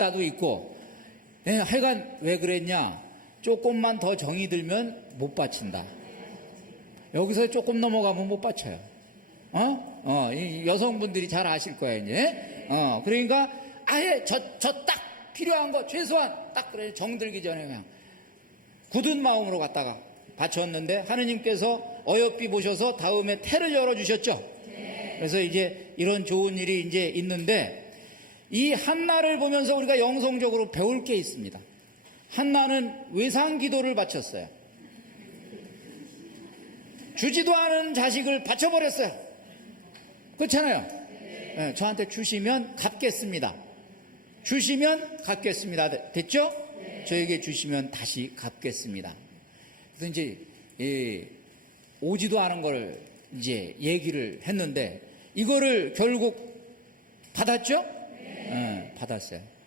나도 있고 예, 하여간 왜 그랬냐 조금만 더 정이 들면 못 바친다 여기서 조금 넘어가면 못 바쳐요 어? 어, 이 여성분들이 잘 아실 거야 이제 어, 그러니까 아예 저 저 딱 필요한 거 최소한 딱 그래 정들기 전에 그냥 굳은 마음으로 갔다가 바쳤는데 하느님께서 어여삐 보셔서 다음에 태를 열어주셨죠. 그래서 이제 이런 좋은 일이 이제 있는데 이 한나를 보면서 우리가 영성적으로 배울 게 있습니다. 한나는 외상 기도를 바쳤어요. 주지도 않은 자식을 바쳐버렸어요. 그렇잖아요. 예, 저한테 주시면 갚겠습니다. 주시면 갚겠습니다. 됐죠? 저에게 주시면 다시 갚겠습니다. 그래서 이제 예, 오지도 않은 걸 이제 얘기를 했는데 이거를 결국 받았죠? 받았어요.